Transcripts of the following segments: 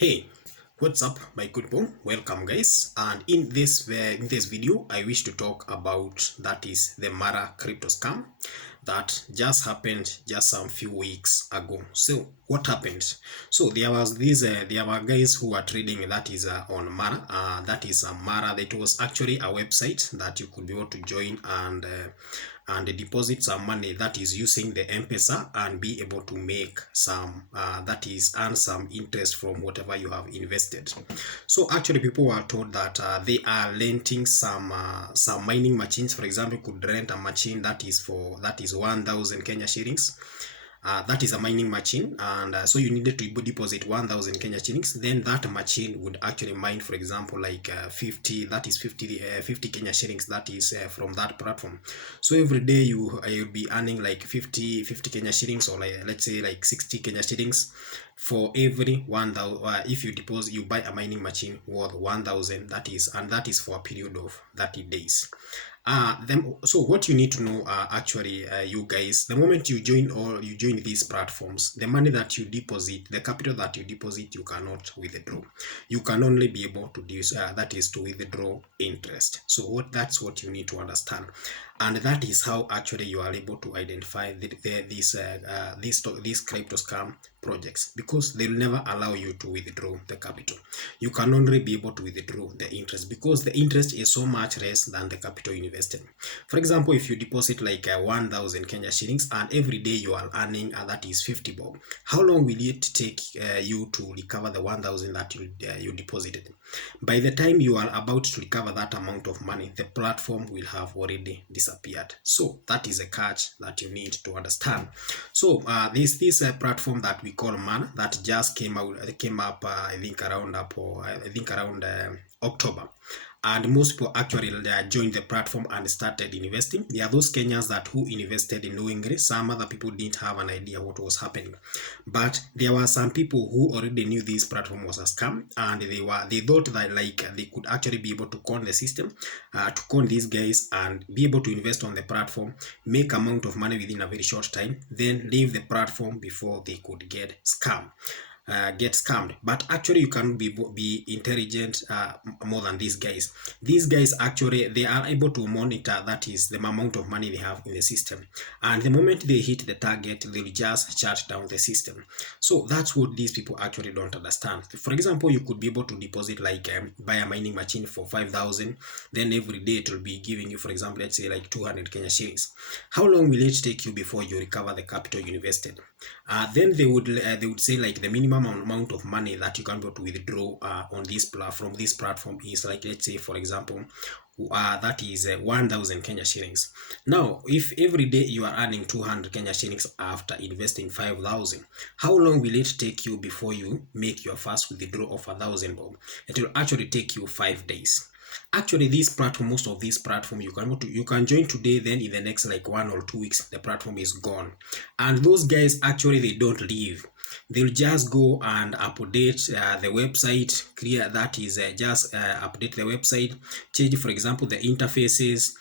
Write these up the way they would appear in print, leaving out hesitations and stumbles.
Hey, what's up, my good people? Welcome, guys. And in this video, I wish to talk about that is the Mara crypto scam that just happened just some few weeks ago. So what happened? So there were guys who were trading that is on Mara. That is Mara. That was actually a website that you could be able to join and deposit some money that is using the M-Pesa and be able to make some that is earn some interest from whatever you have invested. So actually people were told that they are renting some mining machines. For example, you could rent a machine that is 1,000 Kenya shillings. That is a mining machine, and so you needed to deposit 1,000 Kenya shillings. Then that machine would actually mine, for example, like 50 Kenya shillings. That is from that platform. So every day you'll be earning like 50 Kenya shillings, or like, let's say like 60 Kenya shillings for every 1,000. If you deposit, you buy a mining machine worth 1,000. That is for a period of 30 days. So what you need to know, you guys, the moment you join these platforms, the money that you deposit, the capital that you deposit, you cannot withdraw. You can only be able to do that is to withdraw interest. So that's what you need to understand, and that is how actually you are able to identify these crypto scam projects, because they will never allow you to withdraw the capital. You can only be able to withdraw the interest, because the interest is so much less than the capital invested. For example, if you deposit like 1,000 Kenya shillings and every day you are earning that is 50 bob, how long will it take you to recover the 1,000 that you deposited? By the time you are about to recover that amount of money, the platform will have already disappeared. So that is a catch that you need to understand. So this platform that we call Mana, that just came up I think around October. And most people actually joined the platform and started investing. There are those Kenyans that who invested in knowingly. Some other people didn't have an idea what was happening, but there were some people who already knew this platform was a scam, and they thought that like they could actually be able to con the system, to con these guys and be able to invest on the platform, make amount of money within a very short time, then leave the platform before they could get scammed. But actually you can be intelligent more than these guys. These guys actually, they are able to monitor that is the amount of money they have in the system, and the moment they hit the target, they'll just shut down the system. So that's what these people actually don't understand. For example, you could be able to deposit like buy a mining machine for 5,000, then every day it will be giving you, for example, let's say like 200 Kenya shillings. How long will it take you before you recover the capital you invested? Then they would say like the minimum amount of money that you can be able to withdraw from this platform is like, let's say for example, that is 1,000 Kenya shillings. Now, if every day you are earning 200 Kenya shillings after investing 5,000, how long will it take you before you make your first withdrawal of 1,000 bob? It will actually take you 5 days. Actually, most of these platforms, you can join today, then in the next like 1 or 2 weeks, the platform is gone. And those guys actually, they don't leave. They'll just go and update the website, update the website, change, for example, the interfaces,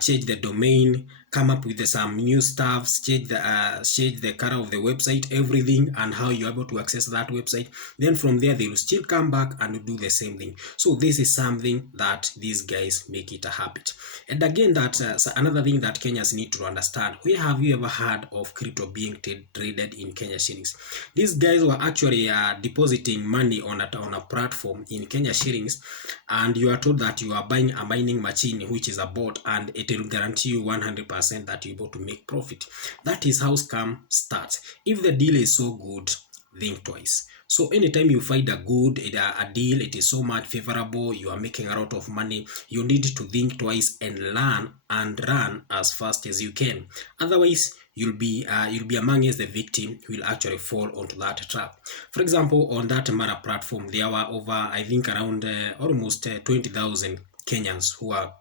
change the domain, come up with some new stuffs, change the color of the website, everything, and how you're able to access that website. Then from there, they will still come back and do the same thing. So this is something that these guys make it a habit. And again, that's another thing that Kenyans need to understand. Where have you ever heard of crypto being traded in Kenya shillings? These guys were actually depositing money on a platform in Kenya shillings, and you are told that you are buying a mining machine, which is a bot, and it will guarantee you 100% that you're able to make profit. That is how scam starts. If the deal is so good, think twice. So anytime you find a deal, it is so much favorable, you are making a lot of money, you need to think twice and learn and run as fast as you can. Otherwise, you'll be amongst the victim who will actually fall onto that trap. For example, on that Mara platform, there were over, I think, around almost 20,000 Kenyans who are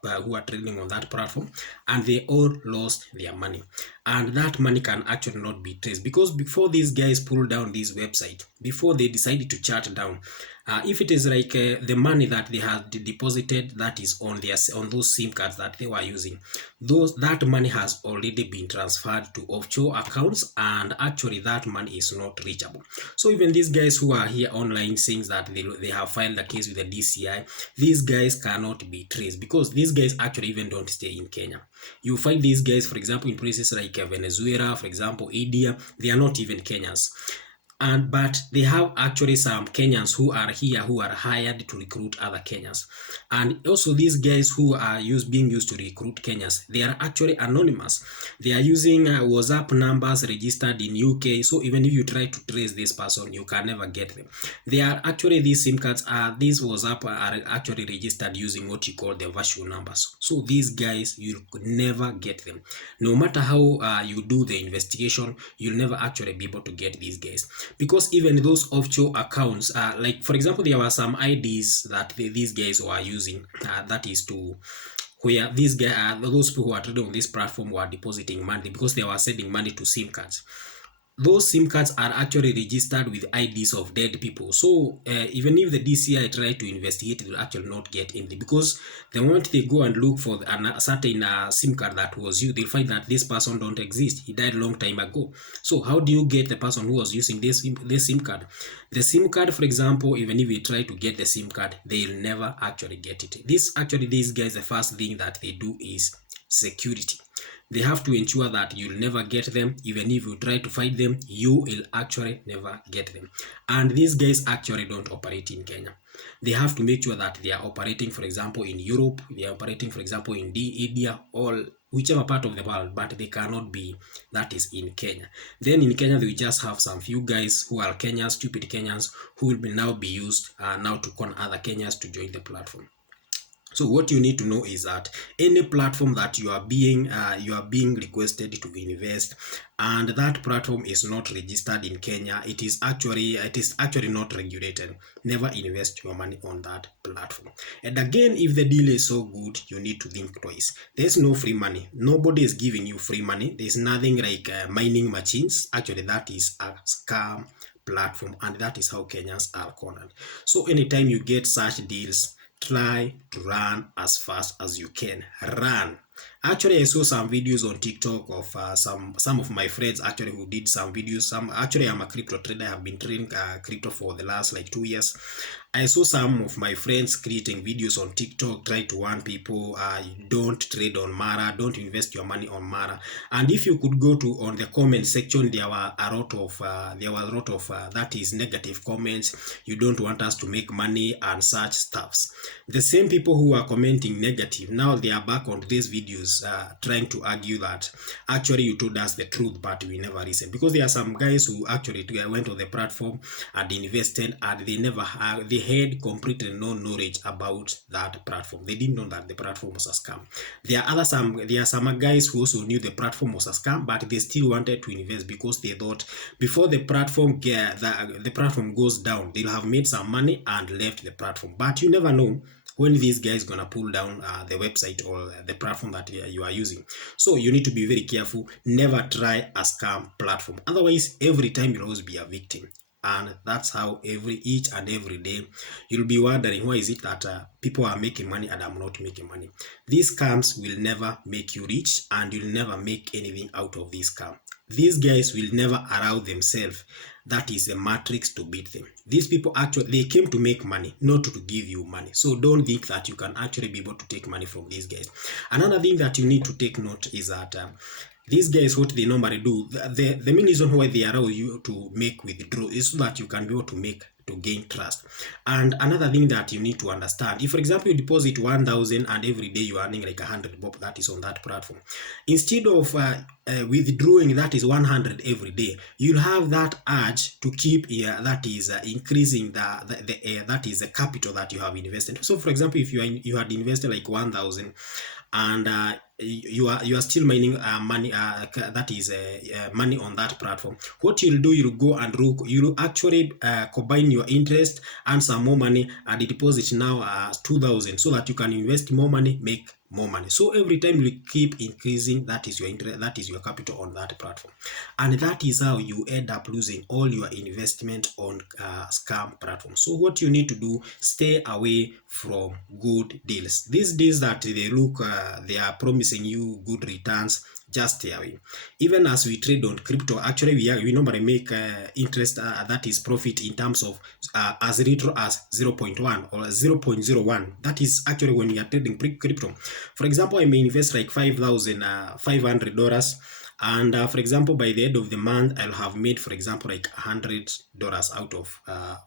trading on that platform, and they all lost their money. and that money can actually not be traced, because before these guys pull down this website, before they decided to shut down, if it is like the money that they had deposited that is on those SIM cards that they were using, that money has already been transferred to offshore accounts, and actually that money is not reachable. So even these guys who are here online saying that they have filed a case with the DCI, these guys cannot be traced, because these guys actually even don't stay in Kenya. You find these guys, for example, in places like Venezuela, for example, India, they are not even Kenyans. But they have actually some Kenyans who are here, who are hired to recruit other Kenyans. And also these guys who are being used to recruit Kenyans, they are actually anonymous. They are using WhatsApp numbers registered in UK. So even if you try to trace this person, you can never get them. They are actually, these SIM cards these WhatsApp are actually registered using what you call the virtual numbers. So these guys, you could never get them. No matter how you do the investigation, you'll never actually be able to get these guys. Because even those offshore accounts, like for example, there were some IDs that these guys were using, that is to where these guys, those people who are trading on this platform were depositing money, because they were sending money to SIM cards. Those SIM cards are actually registered with IDs of dead people. So even if the DCI try to investigate, it will actually not get anything, because the moment they go and look for a certain SIM card that was used, they'll find that this person don't exist. He died a long time ago. So how do you get the person who was using this SIM card? The SIM card, for example, even if you try to get the SIM card, they'll never actually get it. These guys, the first thing that they do is security. They have to ensure that you'll never get them. Even if you try to find them, you will actually never get them. And these guys actually don't operate in Kenya. They have to make sure that they are operating, for example, in Europe. They are operating, for example, in India, or whichever part of the world, but they cannot be, that is, in Kenya. Then in Kenya, they will just have some few guys who are Kenyans, stupid Kenyans, who will now be used now to con other Kenyans to join the platform. So what you need to know is that any platform that you are being requested to invest, and that platform is not registered in Kenya, it is actually not regulated. Never invest your money on that platform. And again, if the deal is so good, you need to think twice. There's no free money. Nobody is giving you free money. There's nothing like mining machines. Actually, that is a scam platform, and that is how Kenyans are cornered. So anytime you get such deals, try to run as fast as you can. Run. Actually, I saw some videos on TikTok of some of my friends actually who did some videos. Actually, I'm a crypto trader. I have been trading crypto for the last like 2 years. I saw some of my friends creating videos on TikTok, trying to warn people, don't trade on Mara, don't invest your money on Mara. And if you could go to on the comment section, there were a lot of that is negative comments. You don't want us to make money and such stuffs. The same people who are commenting negative, now they are back on these videos trying to argue that actually you told us the truth, but we never listened. Because there are some guys who actually went on the platform and invested, and they had completely no knowledge about that platform. They didn't know that the platform was a scam. There are some guys who also knew the platform was a scam, but they still wanted to invest because they thought before the platform goes down, they'll have made some money and left the platform. But you never know when these guys gonna pull down the website or the platform that you are using. So you need to be very careful. Never try a scam platform. Otherwise, every time you'll always be a victim. And that's how each and every day you'll be wondering, why is it that people are making money and I'm not making money? These scams will never make you rich, and you'll never make anything out of this scam. These guys will never allow themselves, that is a matrix, to beat them. These people actually, they came to make money, not to give you money. So don't think that you can actually be able to take money from these guys. Another thing that you need to take note is that these guys, what they normally do, the main reason why they allow you to make withdraw is so that you can be able to gain trust. And another thing that you need to understand, if for example you deposit 1,000 and every day you are earning like 100 bob, that is on that platform, instead of withdrawing that is 100 every day, you'll have that urge to keep that is increasing that is the capital that you have invested. So for example, if you had invested like 1,000 and you are still mining money, that is money on that platform, what you'll do, you'll go and you'll actually combine your interest and some more money and deposit now 2,000, so that you can invest more money, make more money. So every time you keep increasing, that is your interest, that is your capital on that platform, and that is how you end up losing all your investment on scam platforms. So what you need to do, stay away from good deals. These deals that they look they are promising you good returns, just stay away. Even as we trade on crypto, actually we normally make interest, that is profit, in terms of as little as 0.1 or 0.01. That is actually when we are trading crypto. For example, I may invest like $5,500, and for example, by the end of the month, I'll have made, for example, like $100 out of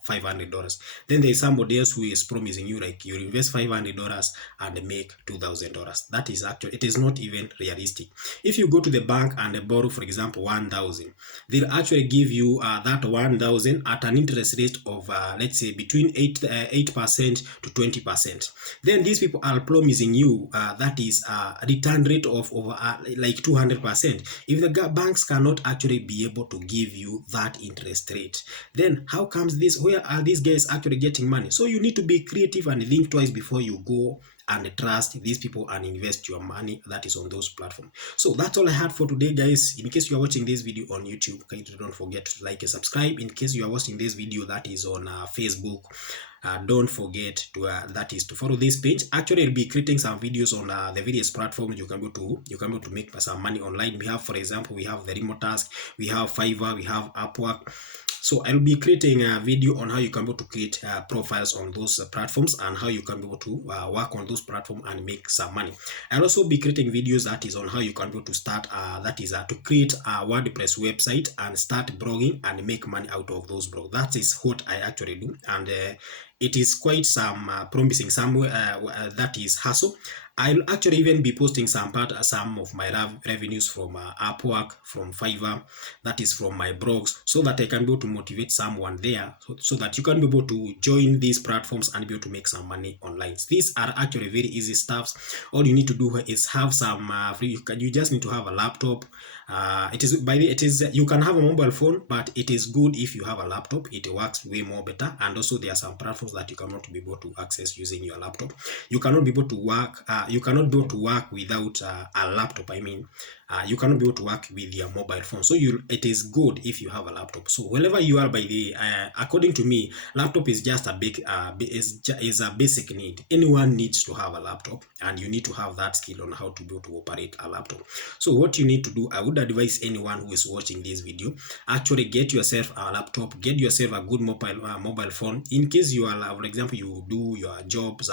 $500. Then there's somebody else who is promising you like you invest $500 and make $2,000. That is actually, it is not even realistic. If you go to the bank and borrow, for example, 1,000, they'll actually give you that 1,000 at an interest rate of let's say between 8% to 20%. Then these people are promising you that is a return rate of over like 200%. If the banks cannot actually be able to give you that interest rate, then how comes this? Where are these guys actually getting money? So you need to be creative and think twice before you go and trust these people and invest your money that is on those platforms. So that's all I had for today, guys. In case you are watching this video on YouTube, don't forget to like and subscribe. In case you are watching this video that is on Facebook, don't forget to that is to follow this page. Actually, I'll be creating some videos on the various platforms you can go to make some money online. We have, for example, we have the remote task, we have Fiverr, we have Upwork. So I'll be creating a video on how you can be able to create profiles on those platforms and how you can be able to work on those platforms and make some money. I'll also be creating videos that is on how you can be able to start that is to create a WordPress website and start blogging and make money out of those blogs. That is what I actually do, and it is quite some promising somewhere that is hustle. I'll actually even be posting some of my revenues from Upwork, from Fiverr, that is from my blogs, so that I can be able to motivate someone there, so that you can be able to join these platforms and be able to make some money online. These are actually very easy stuffs. All you need to do is have some you just need to have a laptop. You can have a mobile phone, but it is good if you have a laptop. It works way more better. And also there are some platforms that you cannot be able to access using your laptop. You cannot be able to work without a laptop. I mean, you cannot be able to work with your mobile phone. So it is good if you have a laptop. So wherever you are, according to me, laptop is just a basic need. Anyone needs to have a laptop, and you need to have that skill on how to be able to operate a laptop. So what you need to do, I would advise anyone who is watching this video, actually get yourself a laptop, get yourself a good mobile phone. In case you are, for example, you do your jobs,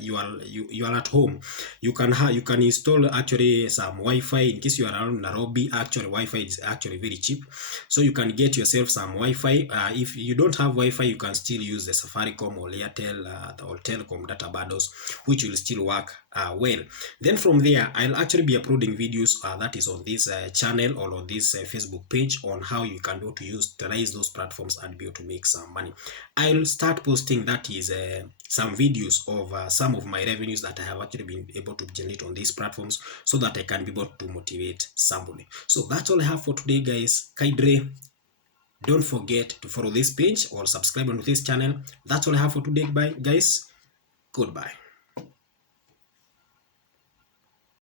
you are at home, you can install actually some Wi-Fi. In case you are around Nairobi, actually Wi-Fi is actually very cheap, so you can get yourself some Wi-Fi. If you don't have Wi-Fi, you can still use the Safaricom or Airtel or Telecom data bundles, which will still work well. Then from there, I'll actually be uploading videos that is on this channel or on this Facebook page on how you can be able to utilize those platforms and be able to make some money. I'll start posting that is some videos of some of my revenues that I have actually been able to generate on these platforms, so that I can be able to motivate somebody. So that's all I have for today, guys. Kaidre, don't forget to follow this page or subscribe on this channel. That's all I have for today, bye guys. Goodbye.